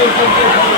Thank you.